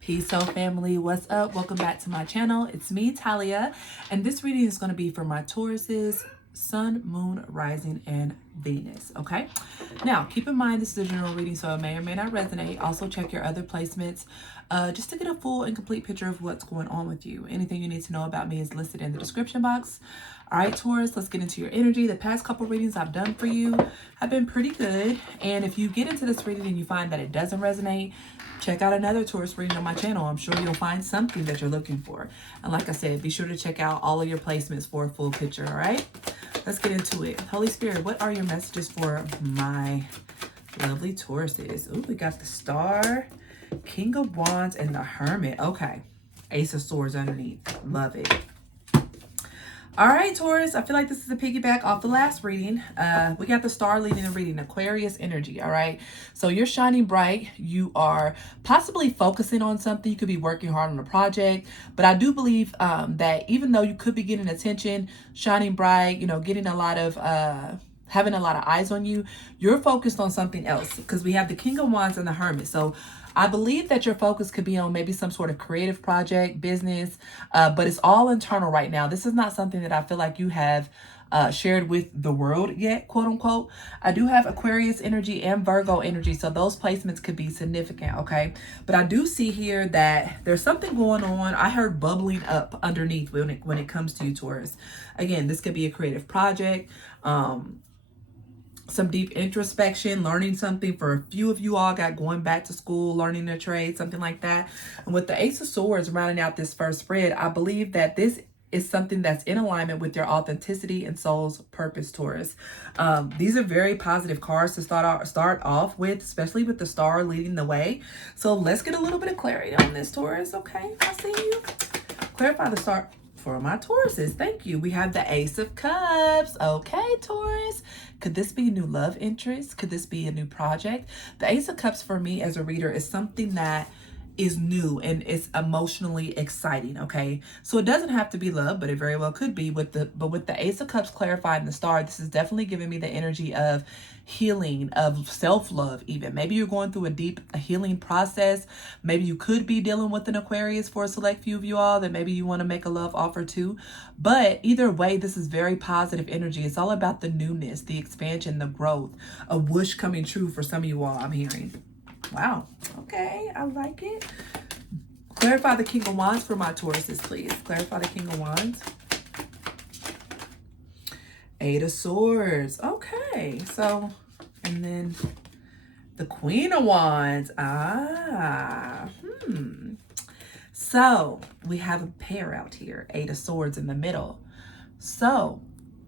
Peace, soul family. What's up? Welcome back to my channel. It's me, Talia, and this reading is going to be for my Tauruses, Sun, Moon, Rising, and Venus. Okay. Now, keep in mind this is a general reading, so it may or may not resonate. Also, check your other placements just to get a full and complete picture of what's going on with you. Anything you need to know about me is listed in the description box. All right, Taurus, let's get into your energy. The past couple readings I've done for you have been pretty good, and if you get into this reading and you find that it doesn't resonate, check out another Taurus reading on my channel. I'm sure you'll find something that you're looking for. And like I said, be sure to check out all of your placements for a full picture, all right? Let's get into it. Holy Spirit, what are your messages for my lovely Tauruses? Ooh, we got the Star, King of Wands, and the Hermit. Okay. Ace of Swords underneath. Love it. All right, Taurus, I feel like this is a piggyback off the last reading. We got the Star leading the reading, Aquarius energy, all right? So you're shining bright. You are possibly focusing on something. You could be working hard on a project. But I do believe that even though you could be getting attention, shining bright, you know, getting a lot of... having a lot of eyes on you, you're focused on something else because we have the King of Wands and the Hermit. So I believe that your focus could be on maybe some sort of creative project, business, but it's all internal right now. This is not something that I feel like you have shared with the world yet, quote unquote. I do have Aquarius energy and Virgo energy, so those placements could be significant, okay? But I do see here that there's something going on. I heard bubbling up underneath when it comes to you, Taurus. Again, this could be a creative project, some deep introspection, learning something. For a few of you all got going back to school, learning a trade, something like that. And with the Ace of Swords rounding out this first spread, I believe that this is something that's in alignment with your authenticity and soul's purpose, Taurus. These are very positive cards to start off with, especially with the Star leading the way. So let's get a little bit of clarity on this, Taurus. Okay, I see you. Clarify the Star for my Tauruses. Thank you. We have the Ace of Cups. Okay, Taurus. Could this be a new love interest? Could this be a new project? The Ace of Cups for me as a reader is something that is new and it's emotionally exciting, okay? So it doesn't have to be love, but it very well could be. With the Ace of Cups clarifying the Star, this is definitely giving me the energy of healing, of self-love even. Maybe you're going through a healing process. Maybe you could be dealing with an Aquarius for a select few of you all that maybe you want to make a love offer to. But either way, this is very positive energy. It's all about the newness, the expansion, the growth, a wish coming true for some of you all, I'm hearing. Wow. Okay, I like it. Clarify the King of Wands for my Tauruses, please. Clarify the King of Wands. Eight of Swords. Okay, so, and then the Queen of Wands. So, we have a pair out here. Eight of Swords in the middle. So,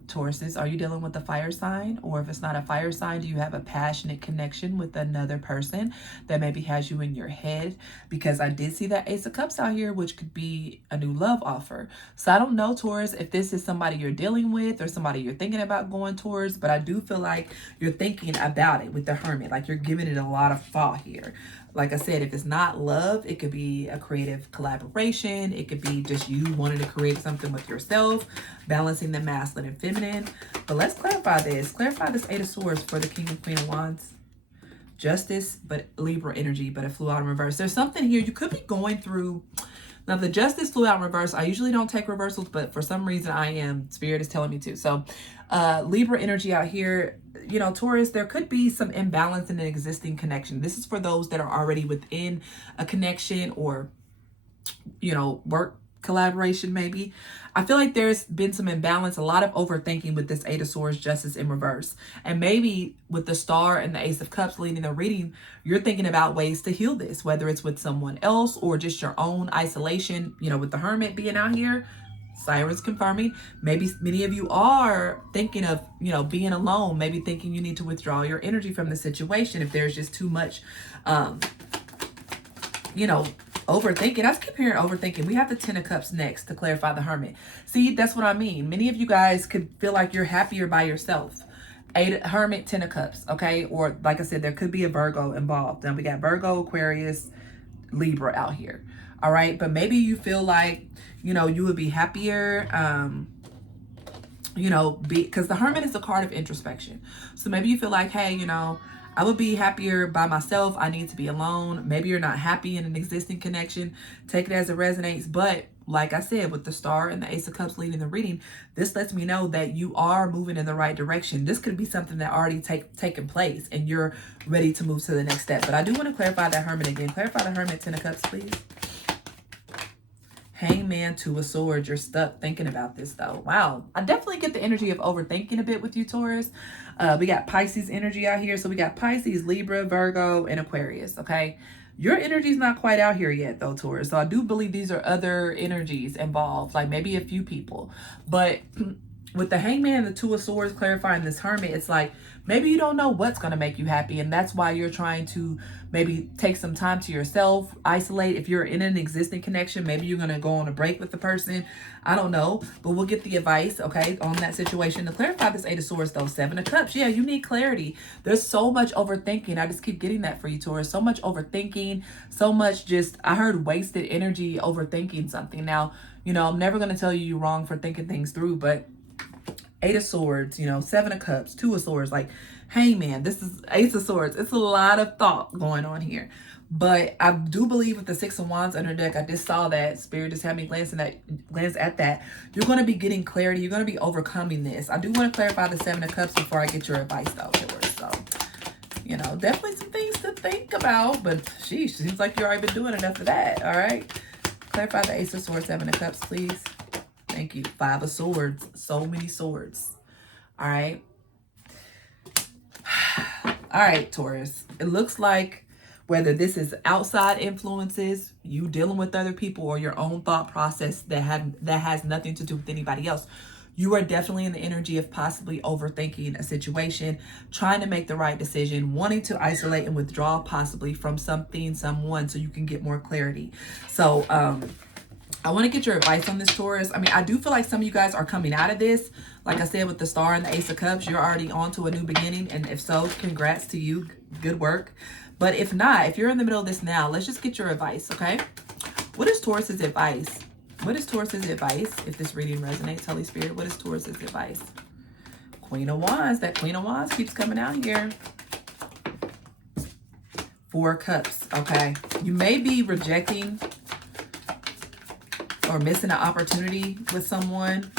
Tauruses, are you dealing with a fire sign? Or if it's not a fire sign, do you have a passionate connection with another person that maybe has you in your head? Because I did see that Ace of Cups out here, which could be a new love offer. So I don't know, Taurus, if this is somebody you're dealing with or somebody you're thinking about going towards, but I do feel like you're thinking about it with the Hermit. Like you're giving it a lot of thought here. Like I said, if it's not love, it could be a creative collaboration. It could be just you wanting to create something with yourself, balancing the masculine and feminine. But let's clarify this. Clarify this Eight of Swords for the King and Queen of Wands. Justice, but Libra energy, but it flew out in reverse. There's something here you could be going through. Now, the Justice flew out in reverse. I usually don't take reversals, but for some reason I am. Spirit is telling me to. So Libra energy out here. You know, Taurus, there could be some imbalance in an existing connection. This is for those that are already within a connection or, you know, work collaboration maybe. I feel like there's been some imbalance, a lot of overthinking with this Eight of Swords, Justice in reverse. And maybe with the Star and the Ace of Cups leading the reading, you're thinking about ways to heal this, whether it's with someone else or just your own isolation, you know, with the Hermit being out here. Sirens confirming. Maybe many of you are thinking of, you know, being alone, maybe thinking you need to withdraw your energy from the situation if there's just too much, you know, overthinking. I just keep hearing overthinking. We have the Ten of Cups next to clarify the Hermit. See, that's what I mean. Many of you guys could feel like you're happier by yourself. Hermit, Ten of Cups, okay? Or like I said, there could be a Virgo involved. Now we got Virgo, Aquarius, Libra out here. All right, but maybe you feel like, you know, you would be happier, you know, because the Hermit is a card of introspection. So maybe you feel like, hey, you know, I would be happier by myself. I need to be alone. Maybe you're not happy in an existing connection. Take it as it resonates. But like I said, with the Star and the Ace of Cups leading the reading, this lets me know that you are moving in the right direction. This could be something that already taken place and you're ready to move to the next step. But I do want to clarify that Hermit again. Clarify the Hermit, Ten of Cups, please. Hangman, Two of Swords. You're stuck thinking about this though. Wow. I definitely get the energy of overthinking a bit with you, Taurus. We got Pisces energy out here. So we got Pisces, Libra, Virgo, and Aquarius, okay? Your energy's not quite out here yet though, Taurus. So I do believe these are other energies involved, like maybe a few people. But with the Hangman and the Two of Swords clarifying this Hermit, it's like maybe you don't know what's going to make you happy, and that's why you're trying to maybe take some time to yourself, isolate. If you're in an existing connection, maybe you're going to go on a break with the person. I don't know, but we'll get the advice, okay, on that situation. To clarify this Eight of Swords though, Seven of Cups. Yeah, you need clarity. There's so much overthinking. I just keep getting that for you, Taurus. So much overthinking, so much just, I heard wasted energy overthinking something. Now, you know, I'm never going to tell you you're wrong for thinking things through, but Eight of Swords, you know, Seven of Cups, Two of Swords, like, Hangman, this is Ace of Swords. It's a lot of thought going on here. But I do believe with the Six of Wands under deck, I just saw that. Spirit just had me glance at that. You're going to be getting clarity. You're going to be overcoming this. I do want to clarify the Seven of Cups before I get your advice, though, Taurus. So, you know, definitely some things to think about. But, sheesh, seems like you've already been doing enough of that. All right. Clarify the Ace of Swords, Seven of Cups, please. Thank you. Five of Swords. So many swords. All right. All right, Taurus. It looks like whether this is outside influences, you dealing with other people, or your own thought process that has nothing to do with anybody else, you are definitely in the energy of possibly overthinking a situation, trying to make the right decision, wanting to isolate and withdraw possibly from something, someone, so you can get more clarity. So, I want to get your advice on this, Taurus. I mean, I do feel like some of you guys are coming out of this. Like I said, with the Star and the Ace of Cups, you're already on to a new beginning. And if so, congrats to you. Good work. But if not, if you're in the middle of this now, let's just get your advice, okay? What is Taurus's advice? What is Taurus's advice? If this reading resonates, Holy Spirit, what is Taurus's advice? Queen of Wands. That Queen of Wands keeps coming out here. Four of Cups, okay? You may be rejecting or missing an opportunity with someone,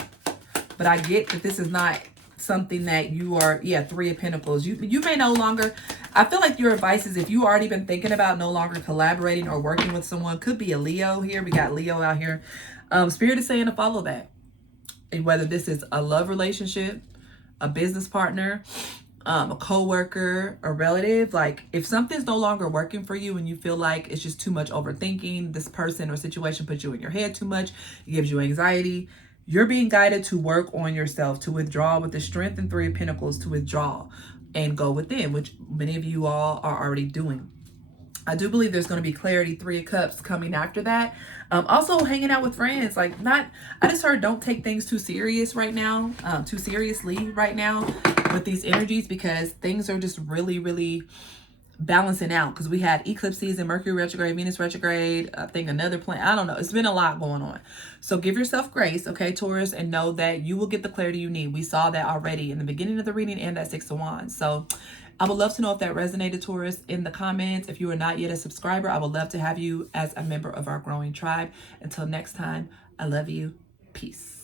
but I get that this is not something that you are, Three of Pentacles. You may no longer, I feel like your advice is if you already been thinking about no longer collaborating or working with someone, could be a Leo here. We got Leo out here. Spirit is saying to follow that. And whether this is a love relationship, a business partner, a co-worker, a relative, like if something's no longer working for you and you feel like it's just too much overthinking, this person or situation puts you in your head too much, it gives you anxiety, you're being guided to work on yourself, to withdraw with the Strength and Three of Pentacles, to withdraw and go within, which many of you all are already doing. I do believe there's going to be clarity, Three of Cups coming after that. Also hanging out with friends, like I just heard don't take things too serious right now, too seriously right now with these energies, because things are just really, really balancing out. Because we had eclipse season, Mercury retrograde, Venus retrograde, I think another planet, I don't know. It's been a lot going on. So give yourself grace, okay, Taurus, and know that you will get the clarity you need. We saw that already in the beginning of the reading and that Six of Wands. So I would love to know if that resonated, Taurus, in the comments. If you are not yet a subscriber, I would love to have you as a member of our growing tribe. Until next time, I love you. Peace.